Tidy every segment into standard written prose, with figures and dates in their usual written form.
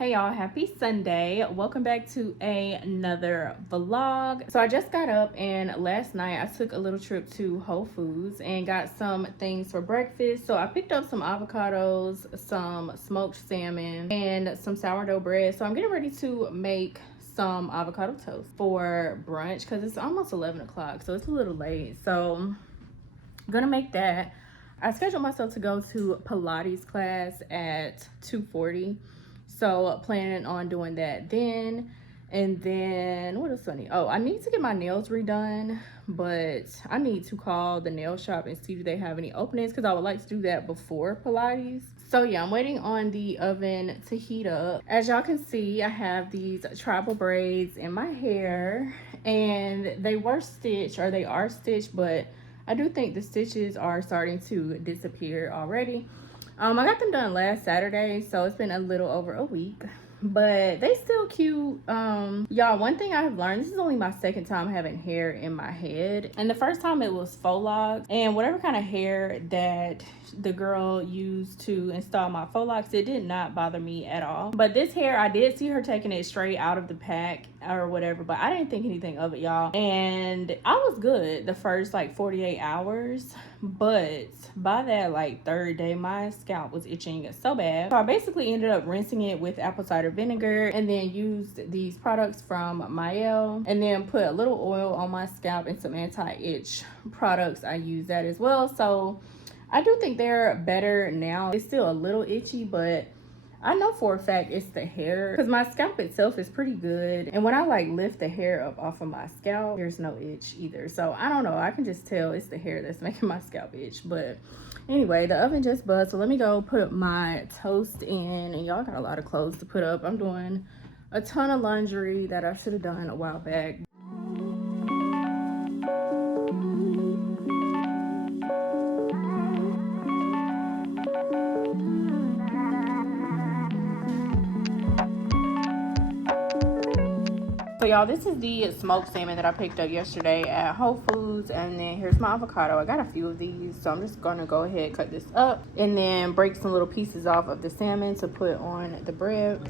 Hey y'all, happy Sunday. Welcome back to another vlog. So I just got up and last night I took a little trip to Whole Foods and got some things for breakfast. So I picked up some avocados, some smoked salmon, and some sourdough bread. So I'm getting ready to make some avocado toast for brunch because it's almost 11 o'clock, so it's a little late. So I'm gonna make that. I scheduled myself to go to Pilates class at 2:40. So planning on doing that then. And then what else I need? Oh, I need to get my nails redone, but I need to call the nail shop and see if they have any openings because I would like to do that before Pilates. So yeah, I'm waiting on the oven to heat up. As y'all can see, I have these tribal braids in my hair and they were stitched, or they are stitched, but I do think the stitches are starting to disappear already. I got them done last Saturday, so it's been a little over a week, but they still cute. Y'all, one thing I've learned, this is only my second time having hair in my head, and the first time it was faux locks, and whatever kind of hair that the girl used to install my faux locks, it did not bother me at all. But this hair, I did see her taking it straight out of the pack or whatever, but I didn't think anything of it, y'all, and I was good the first like 48 hours, but by that like third day my scalp was itching so bad, so I basically ended up rinsing it with apple cider vinegar and then used these products from Millennial and then put a little oil on my scalp and some anti-itch products. I use that as well, so I do think they're better now. It's still a little itchy, but I know for a fact it's the hair because my scalp itself is pretty good, and when I like lift the hair up off of my scalp, there's no itch either. So I don't know, I can just tell it's the hair that's making my scalp itch. But anyway, the oven just buzzed, so let me go put my toast in, and y'all got a lot of clothes to put up. I'm doing a ton of laundry that I should have done a while back. So y'all, this is the smoked salmon that I picked up yesterday at Whole Foods, and then here's my avocado. I got a few of these, so I'm just gonna go ahead, cut this up, and then break some little pieces off of the salmon to put on the bread.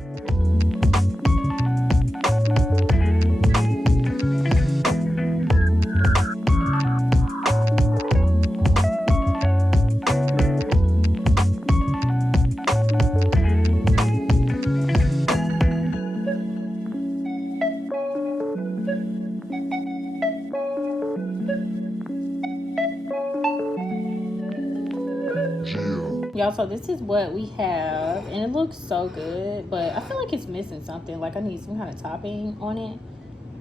Y'all, so this is what we have, and it looks so good, but I feel like it's missing something. Like I need some kind of topping on it,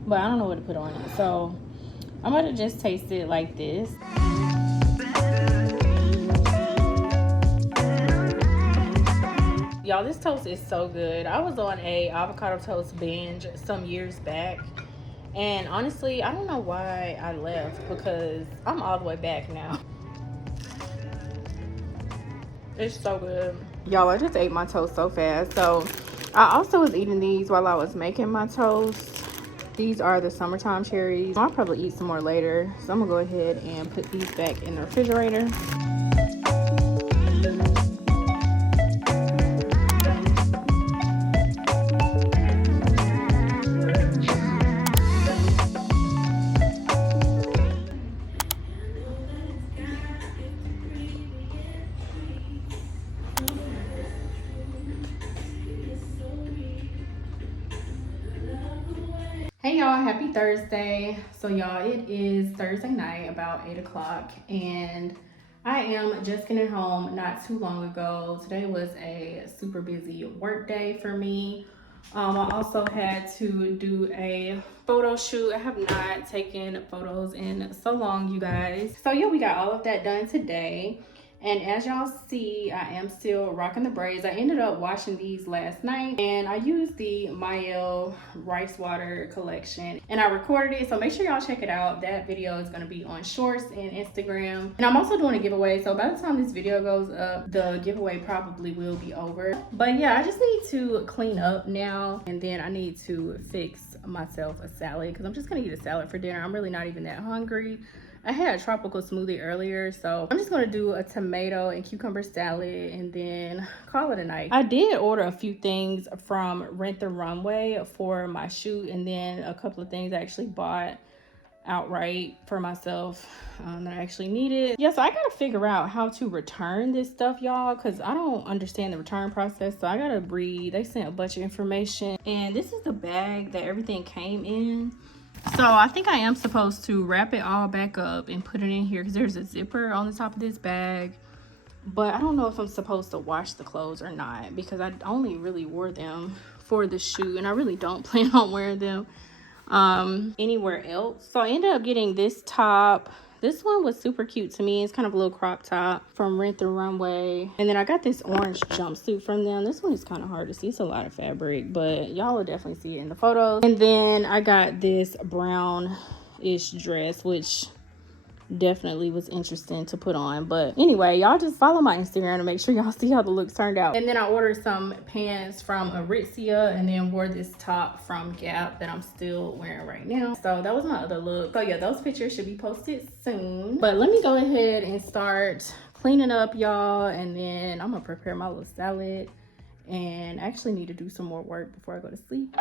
but I don't know what to put on it. So I'm gonna just taste it like this. Y'all, this toast is so good. I was on a avocado toast binge some years back, and honestly, I don't know why I left because I'm all the way back now. It's so good. Y'all, I just ate my toast so fast. So I also was eating these while I was making my toast. These are the summertime cherries. I'll probably eat some more later, so I'm gonna go ahead and put these back in the refrigerator. Hey y'all, happy Thursday. So y'all, it is Thursday night about 8 o'clock, and I am just getting home not too long ago. Today was a super busy work day for me. I also had to do a photo shoot. I have not taken photos in so long, you guys. So yeah, we got all of that done today. And as y'all see, I am still rocking the braids. I ended up washing these last night, and I used the Millennial rice water collection, and I recorded it, so make sure y'all check it out. That video is going to be on Shorts and Instagram, and I'm also doing a giveaway, so by the time this video goes up, the giveaway probably will be over. But yeah, I just need to clean up now, and then I need to fix myself a salad because I'm just going to eat a salad for dinner. I'm really not even that hungry. I had a tropical smoothie earlier, so I'm just gonna do a tomato and cucumber salad and then call it a night. I did order a few things from Rent the Runway for my shoot, and then a couple of things I actually bought outright for myself that I actually needed. Yeah, so I gotta figure out how to return this stuff, y'all, because I don't understand the return process. So I gotta read. They sent a bunch of information, and this is the bag that everything came in. So I think I am supposed to wrap it all back up and put it in here because there's a zipper on the top of this bag. But I don't know if I'm supposed to wash the clothes or not, because I only really wore them for the shoot and I really don't plan on wearing them anywhere else. So I ended up getting this top. This one was super cute to me. It's kind of a little crop top from Rent the Runway. And then I got this orange jumpsuit from them. This one is kind of hard to see. It's a lot of fabric, but y'all will definitely see it in the photos. And then I got this brown-ish dress, which definitely was interesting to put on. But anyway, y'all just follow my Instagram to make sure y'all see how the looks turned out. And then I ordered some pants from Aritzia and then wore this top from Gap that I'm still wearing right now. So that was my other look. So yeah, those pictures should be posted soon. But let me go ahead and start cleaning up, y'all, and then I'm gonna prepare my little salad, and I actually need to do some more work before I go to sleep.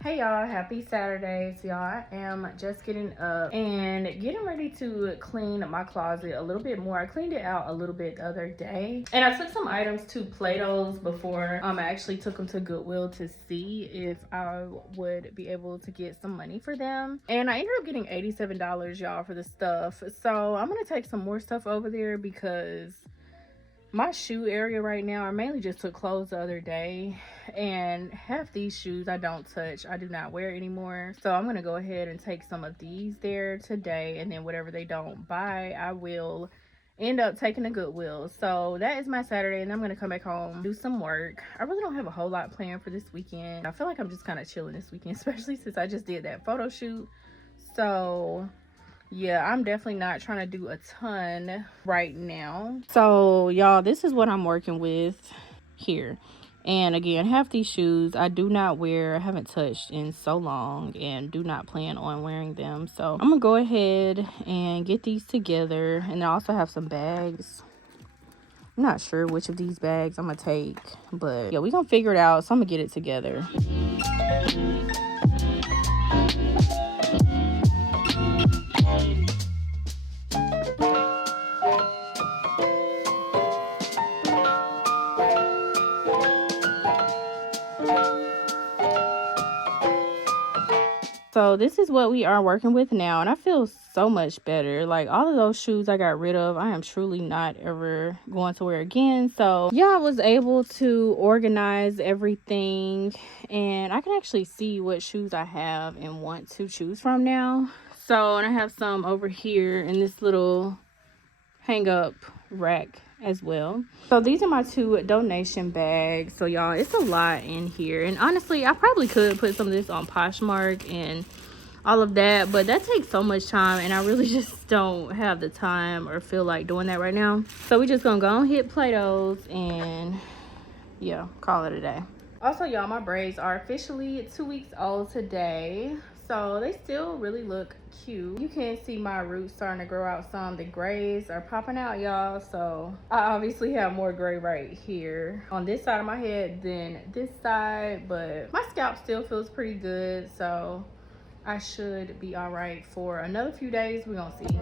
Hey y'all, happy Saturday. So y'all, I am just getting up and getting ready to clean my closet a little bit more. I cleaned it out a little bit the other day, and I took some items to Plato's before I actually took them to Goodwill to see if I would be able to get some money for them, and I ended up getting $87, y'all, for the stuff. So I'm gonna take some more stuff over there because my shoe area right now, I mainly just took clothes the other day, and half these shoes I don't touch. I do not wear anymore. So I'm gonna go ahead and take some of these there today, and then whatever they don't buy, I will end up taking to Goodwill. So that is my Saturday, and I'm gonna come back home, do some work. I really don't have a whole lot planned for this weekend. I feel like I'm just kind of chilling this weekend, especially since I just did that photo shoot. So yeah, I'm definitely not trying to do a ton right now. So y'all, this is what I'm working with here. And again, half these shoes I do not wear. I haven't touched in so long and do not plan on wearing them. So I'm gonna go ahead and get these together. And I also have some bags. I'm not sure which of these bags I'm gonna take, but yeah, we're gonna figure it out. So I'm gonna get it together. So this is what we are working with now, and I feel so much better. Like, all of those shoes I got rid of, I am truly not ever going to wear again. So yeah, I was able to organize everything, and I can actually see what shoes I have and want to choose from now. So, and I have some over here in this little hang up rack as well. So these are my 2 donation bags. So y'all, it's a lot in here, and honestly I probably could put some of this on Poshmark and all of that, but that takes so much time, and I really just don't have the time or feel like doing that right now. So we just gonna go and hit Plato's and yeah, call it a day. Also y'all, my braids are officially 2 weeks old today, so they still really look cute. You can see my roots starting to grow out some. The grays are popping out, y'all. So I obviously have more gray right here on this side of my head than this side, but my scalp still feels pretty good, so I should be all right for another few days. We're gonna see.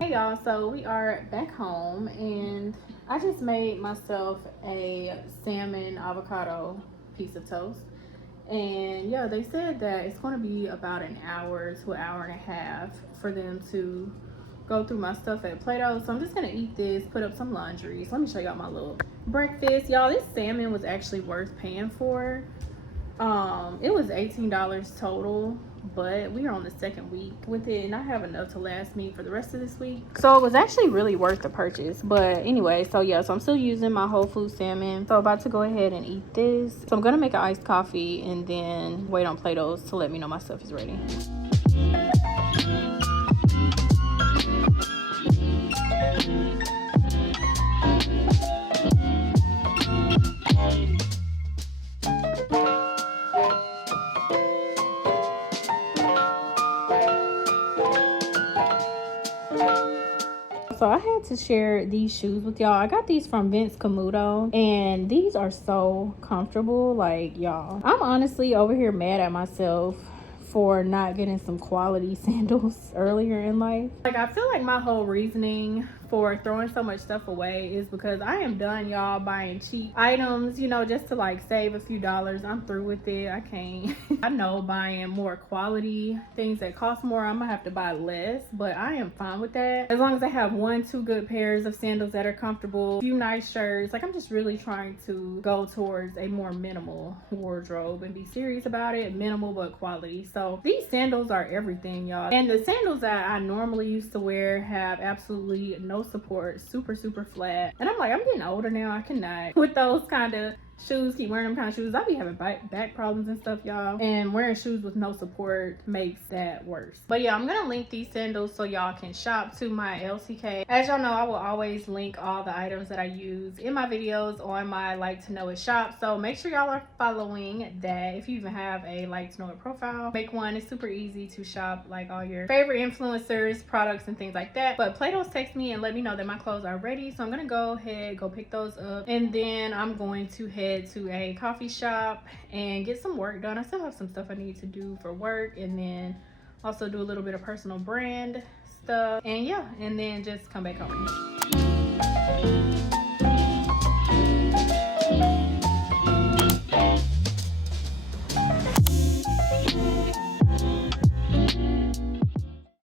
Hey y'all, so we are back home, and I just made myself a salmon avocado piece of toast. And yeah, they said that it's going to be about an hour to an hour and a half for them to go through my stuff at Play-Doh. So I'm just gonna eat this, put up some laundry. So let me show y'all my little breakfast. Y'all, this salmon was actually worth paying for. It was $18 total, but we are on the second week with it and I have enough to last me for the rest of this week, so it was actually really worth the purchase. But anyway, so yeah, so I'm still using my whole food salmon, so about to go ahead and eat this. So I'm gonna make an iced coffee and then wait on Play-Dohs to let me know my stuff is ready. So I had to share these shoes with y'all. I got these from Vince Camuto and these are so comfortable. Like, y'all, I'm honestly over here mad at myself for not getting some quality sandals earlier in life. Like, I feel like my whole reasoning for throwing so much stuff away is because I am done, y'all, buying cheap items, you know, just to like save a few dollars. I'm through with it. I can't. I know buying more quality things that cost more, I'm gonna have to buy less, but I am fine with that as long as I have 1-2 good pairs of sandals that are comfortable, a few nice shirts. Like, I'm just really trying to go towards a more minimal wardrobe and be serious about it. Minimal but quality. So these sandals are everything, y'all. And the sandals that I normally used to wear have absolutely no support, super flat, and I'm like, I'm getting older now. I cannot with those kind of shoes, keep wearing them kind of shoes. I be having back problems and stuff, y'all, and wearing shoes with no support makes that worse. But yeah, I'm gonna link these sandals so y'all can shop to my LCK. As y'all know, I will always link all the items that I use in my videos on my Like to Know It shop, so make sure y'all are following that. If you even have a Like to Know It profile, make one. It's super easy to shop like all your favorite influencers, products, and things like that. But Play-Dohs text me and let me know that my clothes are ready, so I'm gonna go ahead, go pick those up, and then I'm going to head to a coffee shop and get some work done. I still have some stuff I need to do for work, and then also do a little bit of personal brand stuff, and yeah, and then just come back home.